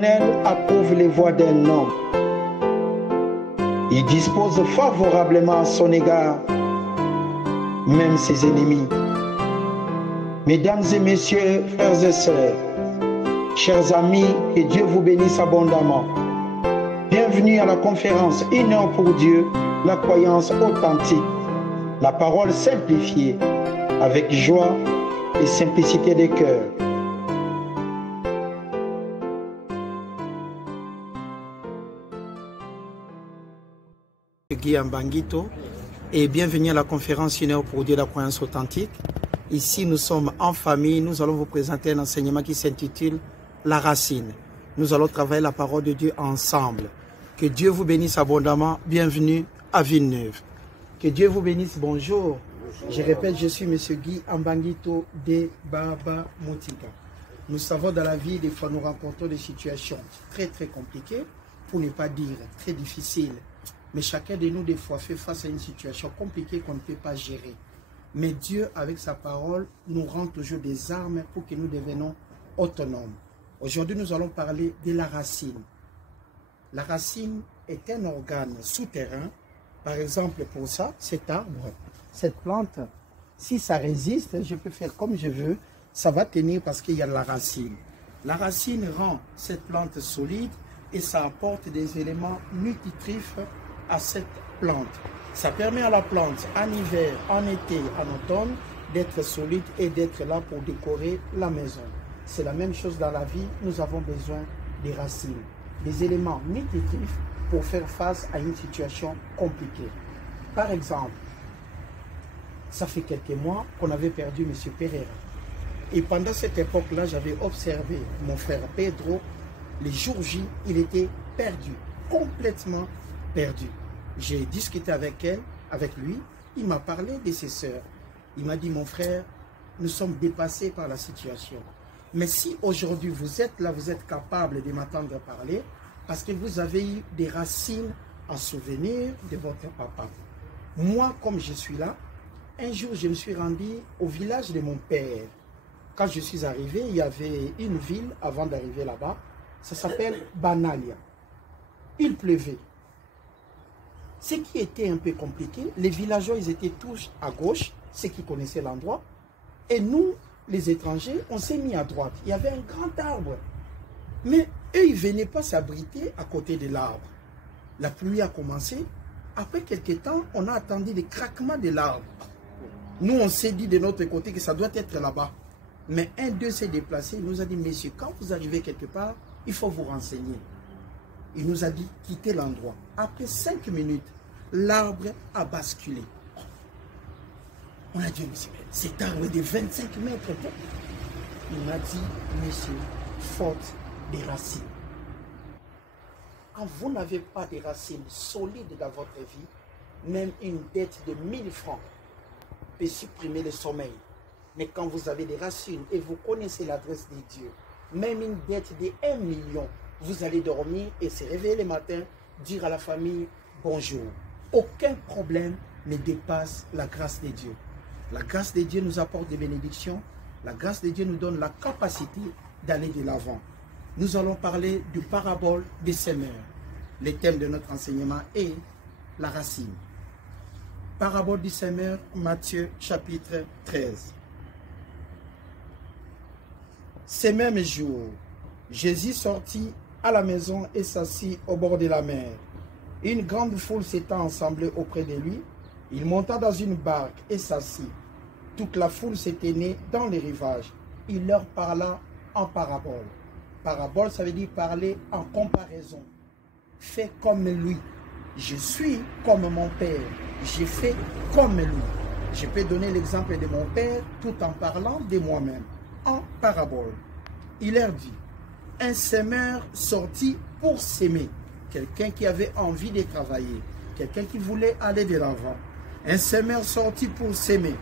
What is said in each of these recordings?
L'Éternel approuve les voies d'un homme. Il dispose favorablement à son égard, même ses ennemis. Mesdames et messieurs, frères et sœurs, chers amis, que Dieu vous bénisse abondamment. Bienvenue à la conférence Une heure pour Dieu, la croyance authentique, la parole simplifiée, avec joie et simplicité de cœur. Guy Ambanguito et bienvenue à la conférence Une heure pour Dieu, la croyance authentique. Ici, nous sommes en famille. Nous allons vous présenter un enseignement qui s'intitule La Racine. Nous allons travailler la parole de Dieu ensemble. Que Dieu vous bénisse abondamment. Bienvenue à Villeneuve. Que Dieu vous bénisse. Bonjour. Je répète, je suis M. Guy Ambanguito de Baba Moutika. Nous savons dans la vie, des fois, nous rencontrons des situations très compliquées, pour ne pas dire très difficiles. Mais chacun de nous, des fois, fait face à une situation compliquée qu'on ne peut pas gérer. Mais Dieu, avec sa parole, nous rend toujours des armes pour que nous devenions autonomes. Aujourd'hui, nous allons parler de la racine. La racine est un organe souterrain. Par exemple, pour ça, cet arbre, cette plante, si ça résiste, je peux faire comme je veux, ça va tenir parce qu'il y a la racine. La racine rend cette plante solide et ça apporte des éléments nutritifs à cette plante. Ça permet à la plante, en hiver, en été, en automne, d'être solide et d'être là pour décorer la maison. C'est la même chose dans la vie, nous avons besoin des racines, des éléments nutritifs pour faire face à une situation compliquée. Par exemple, ça fait quelques mois qu'on avait perdu M. Pereira. Et pendant cette époque-là, j'avais observé mon frère Pedro, les jours J, il était perdu, complètement perdu. J'ai discuté avec lui, il m'a parlé de ses sœurs. Il m'a dit, mon frère, nous sommes dépassés par la situation. Mais si aujourd'hui vous êtes là, vous êtes capable de m'entendre parler, parce que vous avez eu des racines en souvenir de votre papa. Moi, comme je suis là, un jour je me suis rendu au village de mon père. Quand je suis arrivé, il y avait une ville avant d'arriver là-bas, ça s'appelle Banalia. Il pleuvait. Ce qui était un peu compliqué, les villageois, ils étaient tous à gauche, ceux qui connaissaient l'endroit. Et nous, les étrangers, on s'est mis à droite. Il y avait un grand arbre. Mais eux, ils ne venaient pas s'abriter à côté de l'arbre. La pluie a commencé. Après quelques temps, on a attendu le craquement de l'arbre. Nous, on s'est dit de notre côté que ça doit être là-bas. Mais un d'eux s'est déplacé. Il nous a dit, messieurs, quand vous arrivez quelque part, il faut vous renseigner. Il nous a dit, quittez l'endroit. Après 5 minutes, l'arbre a basculé. On a dit, monsieur, cet arbre est de 25 mètres. Il m'a dit, monsieur, faute des racines. Quand vous n'avez pas de racines solides dans votre vie, même une dette de 1000 francs peut supprimer le sommeil. Mais quand vous avez des racines et vous connaissez l'adresse de Dieu, même une dette de 1 million, vous allez dormir et se réveiller le matin, dire à la famille bonjour. Aucun problème ne dépasse la grâce de Dieu. La grâce de Dieu nous apporte des bénédictions. La grâce de Dieu nous donne la capacité d'aller de l'avant. Nous allons parler du parabole des semeurs. Le thème de notre enseignement est la racine. Parabole du semeur, Matthieu chapitre 13. Ces mêmes jours, Jésus sortit à la maison et s'assit au bord de la mer. Une grande foule s'étant assemblée auprès de lui, il monta dans une barque et s'assit. Toute la foule se tenait dans les rivages. Il leur parla en parabole. Parabole, ça veut dire parler en comparaison. Fais comme lui. Je suis comme mon père. J'ai fait comme lui. Je peux donner l'exemple de mon père tout en parlant de moi-même. En parabole. Il leur dit, un semeur sortit pour s'aimer. Quelqu'un qui avait envie de travailler. Quelqu'un qui voulait aller de l'avant. Un semeur sortit pour s'aimer.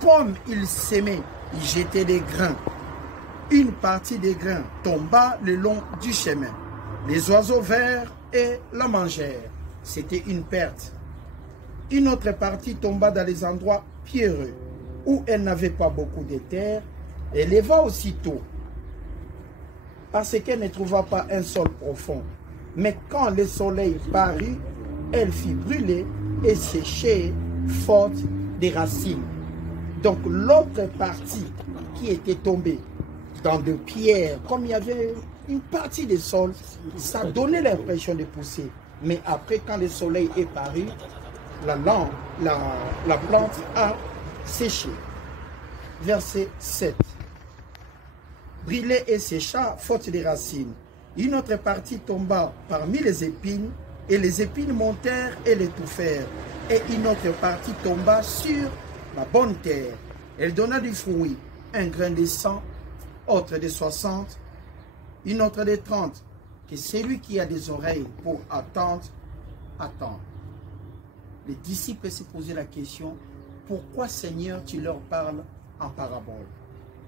Comme il s'aimait, il jetait des grains. Une partie des grains tomba le long du chemin. Les oiseaux vinrent et la mangèrent. C'était une perte. Une autre partie tomba dans les endroits pierreux, où elle n'avait pas beaucoup de terre, et leva aussitôt. parce qu'elle ne trouva pas un sol profond. Mais quand le soleil parut, elle fit brûler et sécher faute des racines. Donc l'autre partie qui était tombée dans de pierres, comme il y avait une partie du sol, ça donnait l'impression de pousser. Mais après, quand le soleil est paru, la plante a séché. Verset 7. Brûlait et sécha, faute des racines. Une autre partie tomba parmi les épines, et les épines montèrent et l'étouffèrent. Et une autre partie tomba sur la bonne terre. Elle donna du fruit, un grain de 100, autre de 60, une autre de 30. Que celui qui a des oreilles pour attendre, attend. Les disciples se posaient la question, pourquoi Seigneur tu leur parles en parabole?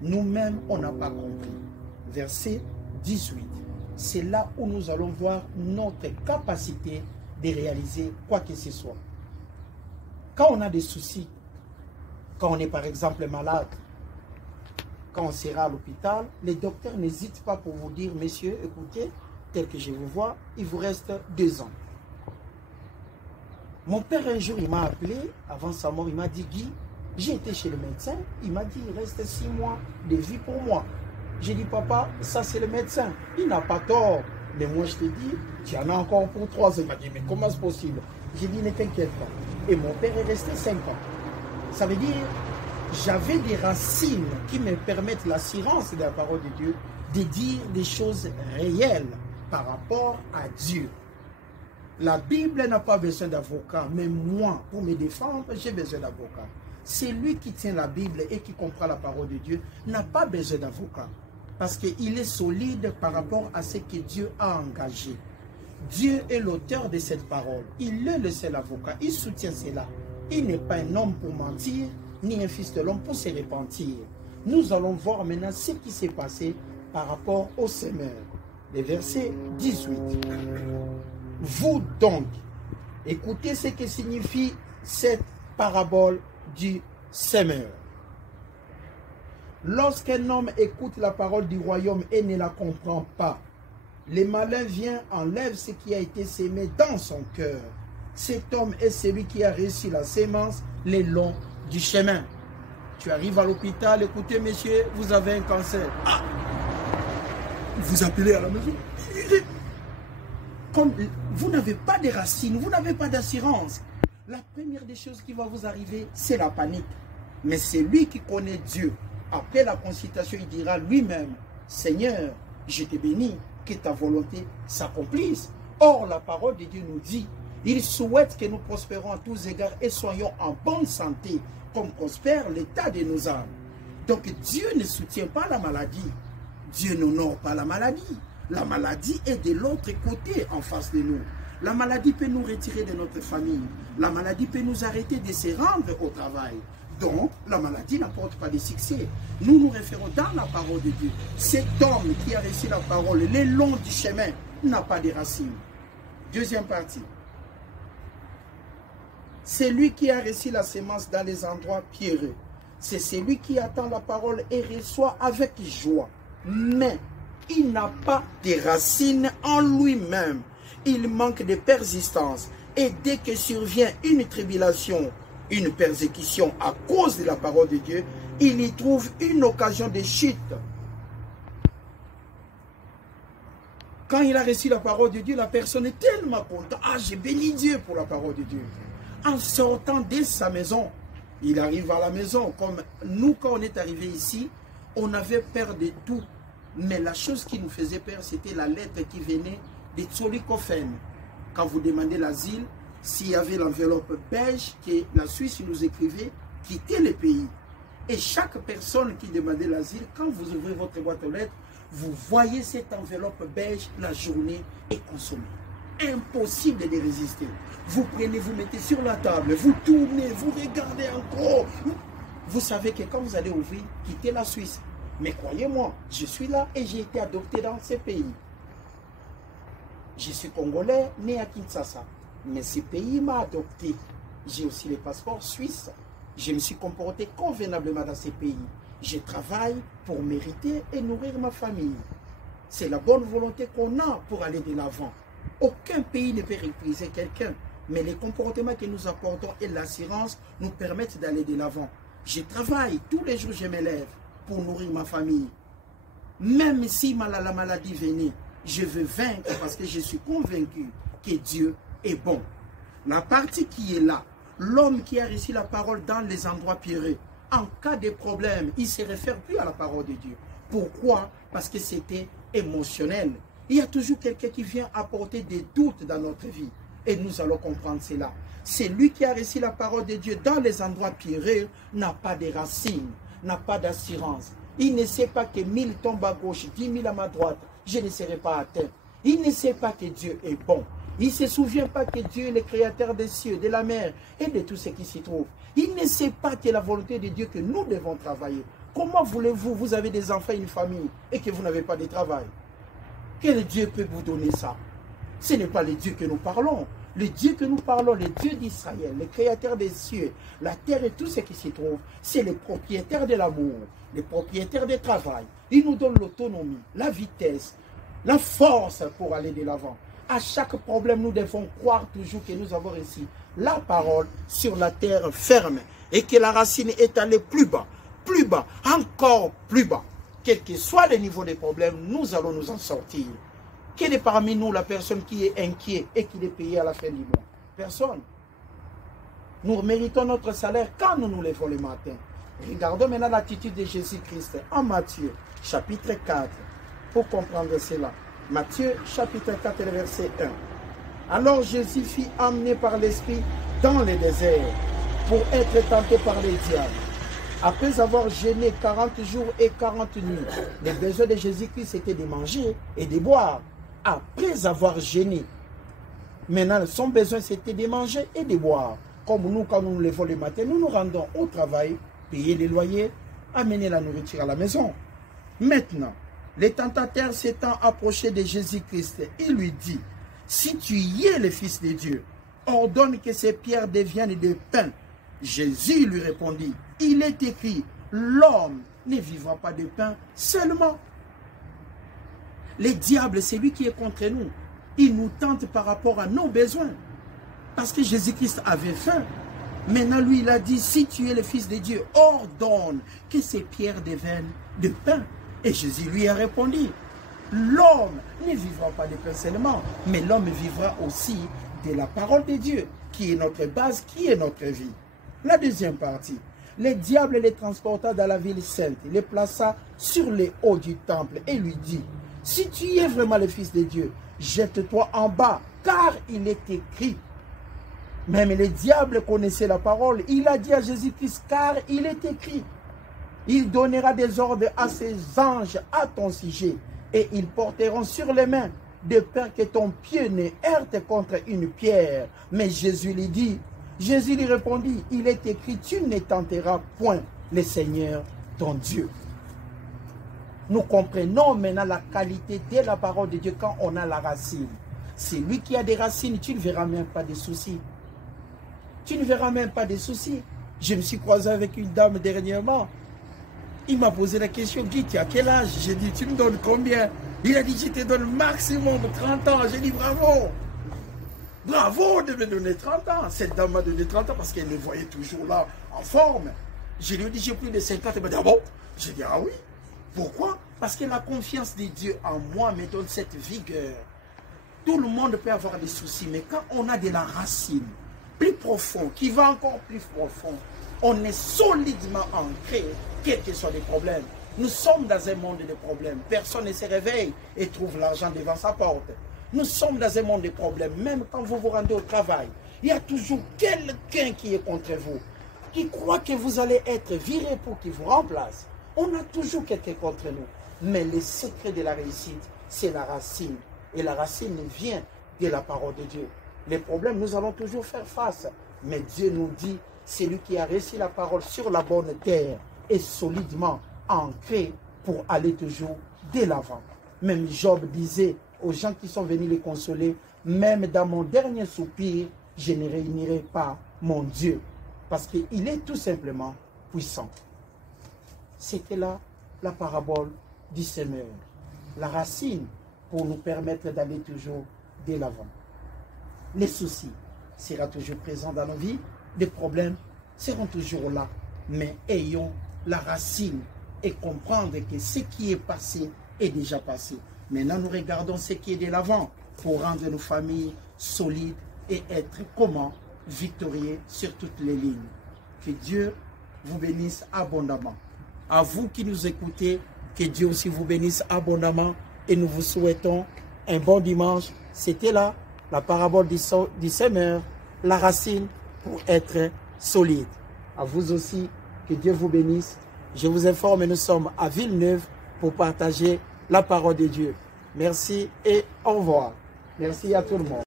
Nous-mêmes, on n'a pas compris. Verset 18. C'est là où nous allons voir notre capacité de réaliser quoi que ce soit. Quand on a des soucis, quand on est par exemple malade, quand on sera à l'hôpital, les docteurs n'hésitent pas pour vous dire, messieurs, écoutez, tel que je vous vois, il vous reste 2 ans. Mon père, un jour, il m'a appelé, avant sa mort, il m'a dit, Guy, j'ai été chez le médecin, il m'a dit, il reste 6 mois de vie pour moi. J'ai dit, papa, ça c'est le médecin, il n'a pas tort. Mais moi, je te dis, tu en as encore pour 3 ans. Il m'a dit, mais comment c'est possible? J'ai dit, ne t'inquiète pas. Et mon père est resté 5 ans. Ça veut dire, j'avais des racines qui me permettent l'assurance de la parole de Dieu, de dire des choses réelles par rapport à Dieu. La Bible n'a pas besoin d'avocat, mais moi, pour me défendre, j'ai besoin d'avocat. Celui qui tient la Bible et qui comprend la parole de Dieu n'a pas besoin d'avocat, parce qu'il est solide par rapport à ce que Dieu a engagé. Dieu est l'auteur de cette parole. Il est le seul avocat. Il soutient cela. Il n'est pas un homme pour mentir, ni un fils de l'homme pour se repentir. Nous allons voir maintenant ce qui s'est passé par rapport au semeur. Le verset 18. Vous donc, écoutez ce que signifie cette parabole du semeur. Lorsqu'un homme écoute la parole du royaume et ne la comprend pas, le malin vient, enlève ce qui a été semé dans son cœur. Cet homme est celui qui a reçu la sémence le long du chemin. Tu arrives à l'hôpital, écoutez monsieur, vous avez un cancer. Ah, vous appelez à la maison. Comme vous n'avez pas de racines, vous n'avez pas d'assurance, la première des choses qui va vous arriver, c'est la panique. Mais c'est lui qui connaît Dieu. Après la consultation, il dira lui-même, Seigneur, je te bénis, que ta volonté s'accomplisse. Or, la parole de Dieu nous dit, il souhaite que nous prospérons à tous égards et soyons en bonne santé, comme prospère l'état de nos âmes. Donc, Dieu ne soutient pas la maladie. Dieu n'honore pas la maladie. La maladie est de l'autre côté, en face de nous. La maladie peut nous retirer de notre famille. La maladie peut nous arrêter de se rendre au travail. Donc, la maladie n'apporte pas de succès. Nous nous référons dans la parole de Dieu. Cet homme qui a reçu la parole le long du chemin n'a pas de racines. Deuxième partie. C'est lui qui a reçu la sémence dans les endroits pierreux. C'est celui qui attend la parole et reçoit avec joie. Mais il n'a pas de racines en lui-même. Il manque de persistance. Et dès que survient une tribulation, une persécution à cause de la parole de Dieu, il y trouve une occasion de chute. Quand il a reçu la parole de Dieu, la personne est tellement contente. Ah, j'ai béni Dieu pour la parole de Dieu. En sortant de sa maison, il arrive à la maison. Comme nous, quand on est arrivé ici, on avait peur de tout. Mais la chose qui nous faisait peur, c'était la lettre qui venait de Tsolikofen. Quand vous demandez l'asile, s'il y avait l'enveloppe beige que la Suisse nous écrivait, quittez le pays. Et chaque personne qui demandait l'asile, quand vous ouvrez votre boîte aux lettres, vous voyez cette enveloppe beige, la journée est consommée. Impossible de résister. Vous prenez, vous mettez sur la table, vous tournez, vous regardez encore. Vous savez que quand vous allez ouvrir, quittez la Suisse. Mais croyez-moi, je suis là et j'ai été adopté dans ce pays. Je suis congolais, né à Kinshasa. Mais ce pays m'a adopté. J'ai aussi le passeport suisse. Je me suis comporté convenablement dans ce pays. Je travaille pour mériter et nourrir ma famille. C'est la bonne volonté qu'on a pour aller de l'avant. Aucun pays ne peut repriser quelqu'un, mais les comportements que nous apportons et l'assurance nous permettent d'aller de l'avant. Je travaille, tous les jours je me lève pour nourrir ma famille. Même si la maladie venait, je veux vaincre parce que je suis convaincu que Dieu est bon. La partie qui est là, l'homme qui a reçu la parole dans les endroits pierreux, en cas de problème, il ne se réfère plus à la parole de Dieu. Pourquoi? Parce que c'était émotionnel. Il y a toujours quelqu'un qui vient apporter des doutes dans notre vie. Et nous allons comprendre cela. C'est lui qui a reçu la parole de Dieu dans les endroits pierreux, n'a pas de racines, n'a pas d'assurance. Il ne sait pas que 1000 tombent à gauche, 10 000 à ma droite, je ne serai pas atteint. Il ne sait pas que Dieu est bon. Il ne se souvient pas que Dieu est le créateur des cieux, de la mer et de tout ce qui s'y trouve. Il ne sait pas que la volonté de Dieu que nous devons travailler. Comment voulez-vous, vous avez des enfants, une famille et que vous n'avez pas de travail? Quel Dieu peut vous donner ça? Ce n'est pas le Dieu que nous parlons. Le Dieu que nous parlons, le Dieu d'Israël, le créateur des cieux, la terre et tout ce qui s'y trouve, c'est le propriétaire de l'amour, le propriétaire du travail. Il nous donne l'autonomie, la vitesse, la force pour aller de l'avant. À chaque problème, nous devons croire toujours que nous avons reçu la parole sur la terre ferme et que la racine est allée plus bas, encore plus bas. Quel que soit le niveau des problèmes, nous allons nous en sortir. Quelle est parmi nous la personne qui est inquiète et qui est payée à la fin du mois? Personne. Nous méritons notre salaire quand nous nous levons le matin. Regardons maintenant l'attitude de Jésus-Christ en Matthieu, chapitre 4, pour comprendre cela. Matthieu, chapitre 4, verset 1. Alors Jésus fut emmené par l'Esprit dans le désert pour être tenté par les diables. Après avoir jeûné 40 jours et 40 nuits, le besoin de Jésus-Christ était de manger et de boire. Après avoir jeûné, maintenant son besoin c'était de manger et de boire. Comme nous, quand nous nous levons le matin, nous nous rendons au travail, payer les loyers, amener la nourriture à la maison. Maintenant, le tentateur s'étant approché de Jésus-Christ, il lui dit, si tu y es le Fils de Dieu, ordonne que ces pierres deviennent de pain. Jésus lui répondit, il est écrit, l'homme ne vivra pas de pain seulement. Le diable, c'est lui qui est contre nous. Il nous tente par rapport à nos besoins. Parce que Jésus-Christ avait faim. Maintenant, lui, il a dit, si tu es le Fils de Dieu, ordonne que ces pierres deviennent de pain. Et Jésus lui a répondu, l'homme ne vivra pas de pain seulement, mais l'homme vivra aussi de la parole de Dieu, qui est notre base, qui est notre vie. La deuxième partie, le diable les transporta dans la ville sainte, les plaça sur les hauts du temple et lui dit, si tu es vraiment le Fils de Dieu, jette-toi en bas, car il est écrit. Même le diable connaissait la parole. Il a dit à Jésus-Christ, car il est écrit. Il donnera des ordres à ses anges à ton sujet, et ils porteront sur les mains, de peur que ton pied ne heurte contre une pierre. Mais Jésus lui répondit, il est écrit, tu ne tenteras point le Seigneur ton Dieu. Nous comprenons maintenant la qualité de la parole de Dieu quand on a la racine. C'est lui qui a des racines, tu ne verras même pas de soucis. Tu ne verras même pas de soucis. Je me suis croisé avec une dame dernièrement. Il m'a posé la question, Guy, tu as quel âge? J'ai dit, tu me donnes combien? Il a dit, je te donne maximum 30 ans. J'ai dit, bravo. Bravo de me donner 30 ans. Cette dame m'a donné 30 ans parce qu'elle me voyait toujours là, en forme. Je lui ai dit, j'ai plus de 50. Elle m'a dit, ah bon? J'ai dit, ah oui. Pourquoi? Parce que la confiance de Dieu en moi me donne cette vigueur. Tout le monde peut avoir des soucis, mais quand on a de la racine plus profonde, qui va encore plus profond, on est solidement ancré, quels que soient les problèmes. Nous sommes dans un monde de problèmes. Personne ne se réveille et trouve l'argent devant sa porte. Nous sommes dans un monde de problèmes. Même quand vous vous rendez au travail, il y a toujours quelqu'un qui est contre vous, qui croit que vous allez être viré pour qu'il vous remplace. On a toujours quelqu'un contre nous. Mais le secret de la réussite, c'est la racine. Et la racine vient de la parole de Dieu. Les problèmes, nous allons toujours faire face. Mais Dieu nous dit, celui qui a reçu la parole sur la bonne terre est solidement ancré pour aller toujours de l'avant. Même Job disait aux gens qui sont venus les consoler, même dans mon dernier soupir, je ne réunirai pas mon Dieu. Parce qu'il est tout simplement puissant. C'était là la parabole du semeur. la racine pour nous permettre d'aller toujours de l'avant. Les soucis seront toujours présents dans nos vies, les problèmes seront toujours là, mais ayons la racine et comprendre que ce qui est passé est déjà passé. Maintenant, nous regardons ce qui est de l'avant pour rendre nos familles solides et être comment victorieux sur toutes les lignes. Que Dieu vous bénisse abondamment. À vous qui nous écoutez, que Dieu aussi vous bénisse abondamment et nous vous souhaitons un bon dimanche. C'était là la parabole du semeur, la racine pour être solide. À vous aussi, que Dieu vous bénisse. Je vous informe, nous sommes à Villeneuve pour partager la parole de Dieu. Merci et au revoir. Merci à tout le monde.